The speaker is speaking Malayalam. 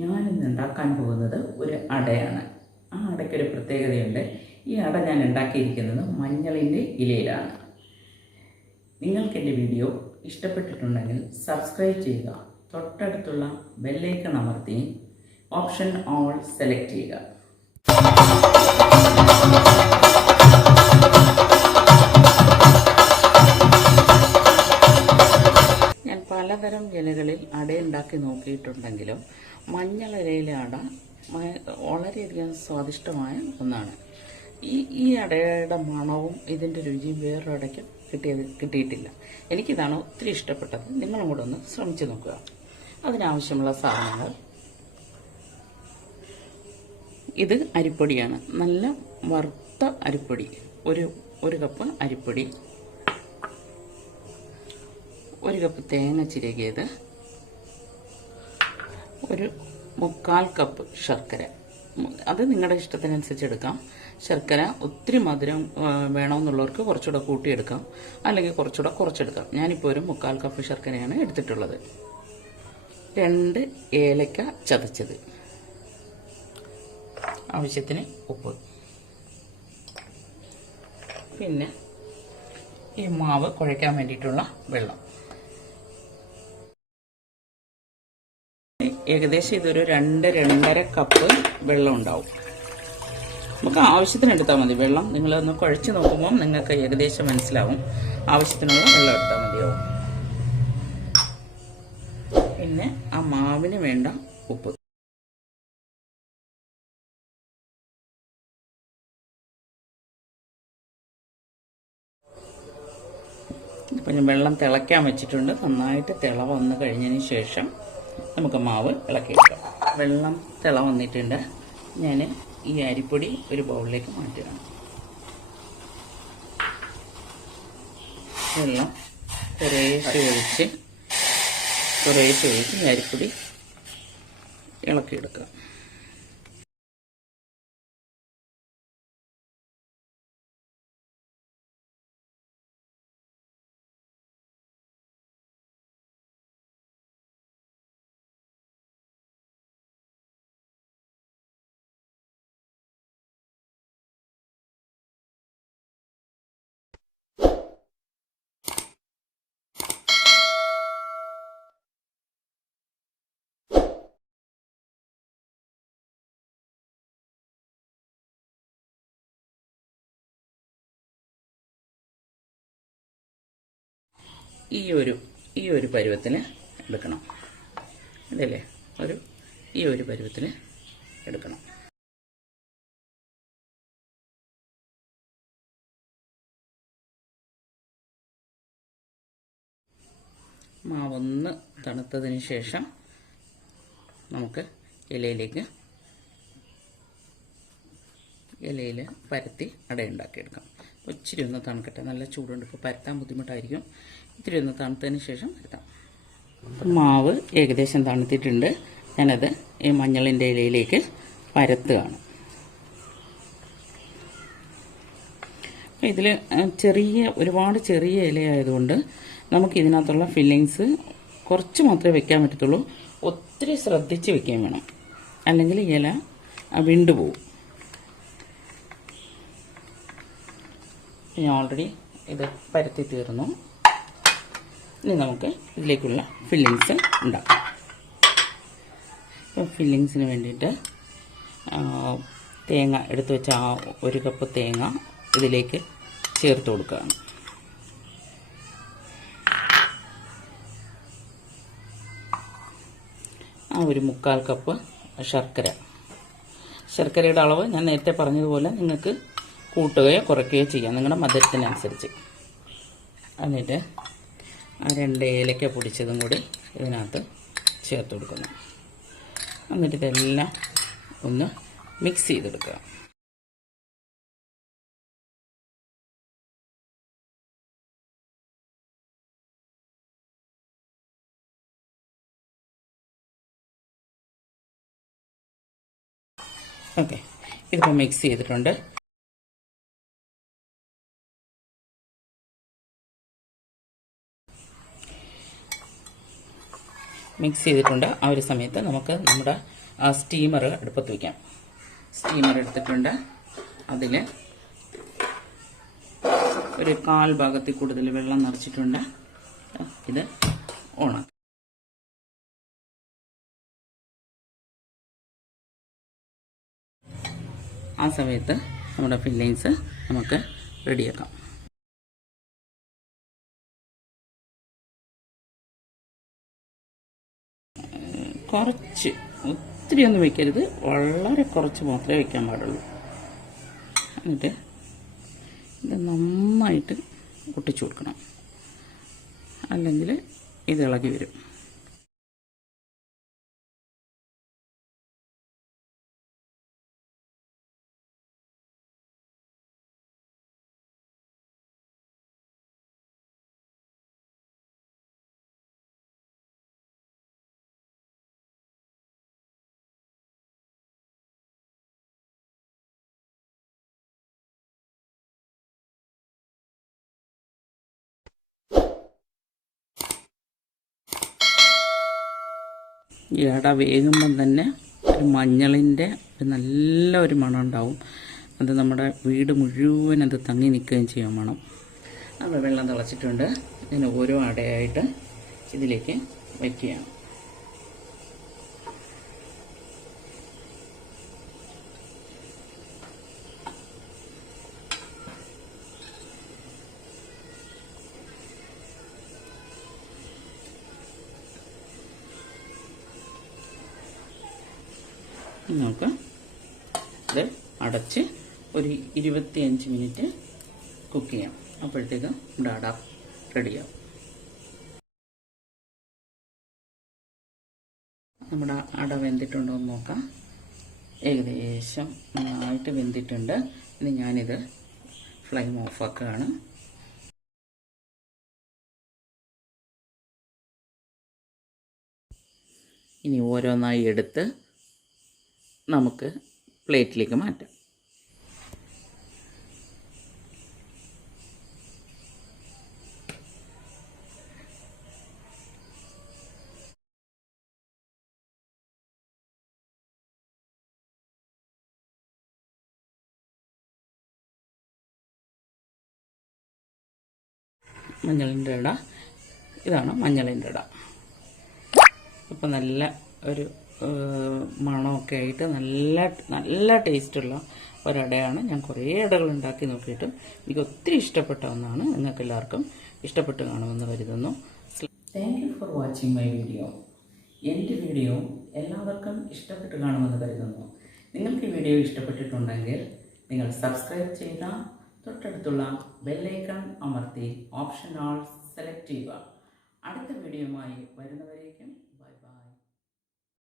ഞാനിന്ന് ഉണ്ടാക്കാൻ പോകുന്നത് ഒരു അടയാണ്. ആ അടയ്ക്കൊരു പ്രത്യേകതയുണ്ട്. ഈ അട ഞാൻ ഉണ്ടാക്കിയിരിക്കുന്നത് മഞ്ഞളിൻ്റെ ഇലയിലാണ്. നിങ്ങൾക്ക് എൻ്റെ വീഡിയോ ഇഷ്ടപ്പെട്ടിട്ടുണ്ടെങ്കിൽ സബ്സ്ക്രൈബ് ചെയ്യുക. തൊട്ടടുത്തുള്ള ബെല്ലൈക്കൺ അമർത്തി ഓപ്ഷൻ ഓൾ സെലക്ട് ചെയ്യുക. ഞാൻ പലതരം ഇലകളിൽ അടയുണ്ടാക്കി നോക്കിയിട്ടുണ്ടെങ്കിലും മഞ്ഞളിലയിലെ അട വളരെയധികം സ്വാദിഷ്ടമായ ഒന്നാണ്. ഈ അടയുടെ മണവും ഇതിൻ്റെ രുചിയും വേറൊരു അടയ്ക്കും കിട്ടിയിട്ടില്ല. എനിക്കിതാണ് ഒത്തിരി ഇഷ്ടപ്പെട്ടത്. നിങ്ങളും കൂടെ ഒന്ന് ശ്രമിച്ചു നോക്കുക. അതിനാവശ്യമുള്ള സാധനങ്ങൾ: ഇത് അരിപ്പൊടിയാണ്, നല്ല വറുത്ത അരിപ്പൊടി, ഒരു കപ്പ് അരിപ്പൊടി, 1 കപ്പ് തേങ്ങ ചിരകിയത്, 1/4 കപ്പ് ശർക്കര. അത് നിങ്ങളുടെ ഇഷ്ടത്തിനനുസരിച്ച് എടുക്കാം. ശർക്കര ഒത്തിരി മധുരം വേണമെന്നുള്ളവർക്ക് കുറച്ചുകൂടെ കൂട്ടിയെടുക്കാം, അല്ലെങ്കിൽ കുറച്ചുകൂടെ കുറച്ചെടുക്കാം. ഞാനിപ്പോൾ 1/4 കപ്പ് ശർക്കരയാണ് എടുത്തിട്ടുള്ളത്. 2 ഏലക്ക ചതച്ചത്, ആവശ്യത്തിന് ഉപ്പ്. പിന്നെ ഈ മാവ് കുഴയ്ക്കാൻ വേണ്ടിയിട്ടുള്ള വെള്ളം. ഏകദേശം ഇതൊരു 2-2.5 കപ്പ് വെള്ളം ഉണ്ടാവും. നമുക്ക് ആവശ്യത്തിന് എടുത്താൽ മതി വെള്ളം. നിങ്ങളൊന്ന് കുഴച്ച് നോക്കുമ്പോൾ നിങ്ങൾക്ക് ഏകദേശം മനസ്സിലാവും. ആവശ്യത്തിനുള്ള വെള്ളം എടുത്താൽ മതിയാവും. പിന്നെ ആ മാവിന് വേണ്ട ഉപ്പ്. ഇപ്പം ഞാൻ വെള്ളം തിളയ്ക്കാൻ വെച്ചിട്ടുണ്ട്. നന്നായിട്ട് തിള വന്നു കഴിഞ്ഞതിന് ശേഷം നമുക്ക് മാവ് ഇളക്കിയെടുക്കാം. വെള്ളം തിള വന്നിട്ടുണ്ട്. ഞാൻ ഈ അരിപ്പൊടി ഒരു ബൗളിലേക്ക് മാറ്റുകയാണ്. വെള്ളം കുറേശ്ശെ ഒഴിച്ച് ഈ അരിപ്പൊടി ഇളക്കിയെടുക്കുക. ഈ ഒരു പരുവത്തിന് എടുക്കണം. ഇതല്ലേ ഈ ഒരു പരുവത്തിന് എടുക്കണം. മാവൊന്ന് തണുത്തതിന് ശേഷം നമുക്ക് ഇലയിൽ പരത്തി അടയുണ്ടാക്കിയെടുക്കാം. ഇച്ചിരി ഒന്ന് തണുക്കട്ടെ. നല്ല ചൂടുണ്ട്. ഇപ്പോൾ പരത്താൻ ബുദ്ധിമുട്ടായിരിക്കും. ഇത്തിരി ഒന്ന് തണുത്തതിന് ശേഷം പരത്താം. മാവ് ഏകദേശം തണുത്തിട്ടുണ്ട്. ഞാനത് ഈ മഞ്ഞളിൻ്റെ ഇലയിലേക്ക് പരത്തുകയാണ്. ഇതിൽ ഒരുപാട് ചെറിയ ഇലയായതുകൊണ്ട് നമുക്ക് ഇതിനകത്തുള്ള ഫില്ലിങ്സ് കുറച്ച് മാത്രമേ വെക്കാൻ പറ്റത്തുള്ളൂ. ഒത്തിരി ശ്രദ്ധിച്ച് വെക്കാൻ വേണം, അല്ലെങ്കിൽ ഇല വിണ്ടുപോകും. ഞാൻ ഓൾറെഡി ഇത് പരത്തി തീർന്നു. ഇനി നമുക്ക് ഇതിലേക്കുള്ള ഫില്ലിങ്സ് ഉണ്ടാക്കാം. ഇപ്പോൾ ഫില്ലിങ്സിന് വേണ്ടിയിട്ട് തേങ്ങ എടുത്തു വെച്ച 1 കപ്പ് തേങ്ങ ഇതിലേക്ക് ചേർത്ത് കൊടുക്കുകയാണ്. ഒരു 1/4 കപ്പ് ശർക്കരയുടെ അളവ് ഞാൻ നേരത്തെ പറഞ്ഞതുപോലെ നിങ്ങൾക്ക് കൂട്ടുകയോ കുറയ്ക്കുകയോ ചെയ്യാം, നിങ്ങളുടെ മധുരത്തിനനുസരിച്ച്. എന്നിട്ട് 2 ഏലക്ക പൊടിച്ചതും കൂടി ഇതിനകത്ത് ചേർത്ത് കൊടുക്കുന്നു. എന്നിട്ട് ഇതെല്ലാം ഒന്ന് മിക്സ് ചെയ്തെടുക്കുക. ഓക്കെ, ഇതിപ്പോൾ മിക്സ് ചെയ്തിട്ടുണ്ട്. മിക്സ് ചെയ്തിട്ടുണ്ട്. ആ ഒരു സമയത്ത് നമുക്ക് നമ്മുടെ സ്റ്റീമർ അടുപ്പത്ത് വയ്ക്കാം. സ്റ്റീമർ എടുത്തിട്ടുണ്ട്. അതിൽ ഒരു 1/4 ഭാഗത്തിൽ കൂടുതൽ വെള്ളം നിറച്ചിട്ടുണ്ട്. ഇത് ഓണാക്കാം. ആ സമയത്ത് നമ്മുടെ ഫില്ലിങ്സ് നമുക്ക് റെഡിയാക്കാം. കുറച്ച്, ഒത്തിരി ഒന്നും വയ്ക്കരുത്, വളരെ കുറച്ച് മാത്രമേ വയ്ക്കാൻ പാടുള്ളൂ. എന്നിട്ട് ഇത് നന്നായിട്ട് ഒട്ടിച്ചു കൊടുക്കണം, അല്ലെങ്കിൽ ഇത് ഇളകി വരും. ഈ അട വേകുമ്പം തന്നെ ഒരു മഞ്ഞളിൻ്റെ നല്ലൊരു മണം ഉണ്ടാവും. അത് നമ്മുടെ വീട് മുഴുവൻ അത് തങ്ങി നിൽക്കുകയും ചെയ്യാൻ മണം. നമ്മൾ വെള്ളം തിളച്ചിട്ടുണ്ട്. ഇതിന് ഓരോ അടയായിട്ട് ഇതിലേക്ക് വയ്ക്കുകയാണ്. നമുക്ക് ഇത് അടച്ച് ഒരു 25 മിനിറ്റ് കുക്ക് ചെയ്യാം. അപ്പോഴത്തേക്ക് നമ്മുടെ അട റെഡിയാവും. നമ്മുടെ അട വെന്തിട്ടുണ്ടോ എന്ന് നോക്കാം. ഏകദേശം നന്നായിട്ട് വെന്തിട്ടുണ്ട്. ഇനി ഞാനിത് ഫ്ലെയിം ഓഫാക്കുകയാണ്. ഇനി ഓരോന്നായി എടുത്ത് നമുക്ക് പ്ലേറ്റിലേക്ക് മാറ്റാം. മഞ്ഞളിൻ്റെ ഇട ഇതാണ് മഞ്ഞളിൻ്റെ ഇട. ഇപ്പം നല്ല ഒരു മണമൊക്കെ ആയിട്ട് നല്ല ടേസ്റ്റുള്ള ഒരടയാണ്. ഞാൻ കുറേ അടകൾ ഉണ്ടാക്കി നോക്കിയിട്ട് എനിക്ക് ഒത്തിരി ഇഷ്ടപ്പെട്ട ഒന്നാണ്. നിങ്ങൾക്ക് എല്ലാവർക്കും ഇഷ്ടപ്പെട്ട് കാണുമെന്ന് കരുതുന്നു. Thank you for watching my video. എൻ്റെ വീഡിയോ എല്ലാവർക്കും ഇഷ്ടപ്പെട്ട് കാണുമെന്ന് കരുതുന്നു. നിങ്ങൾക്ക് ഈ വീഡിയോ ഇഷ്ടപ്പെട്ടിട്ടുണ്ടെങ്കിൽ നിങ്ങൾ സബ്സ്ക്രൈബ് ചെയ്യുക, തൊട്ടടുത്തുള്ള ബെല്ലൈക്കൺ അമർത്തി ഓപ്ഷൻ ആൾ സെലക്ട് ചെയ്യുക. അടുത്ത വീഡിയോയുമായി വരുന്നവരേക്കും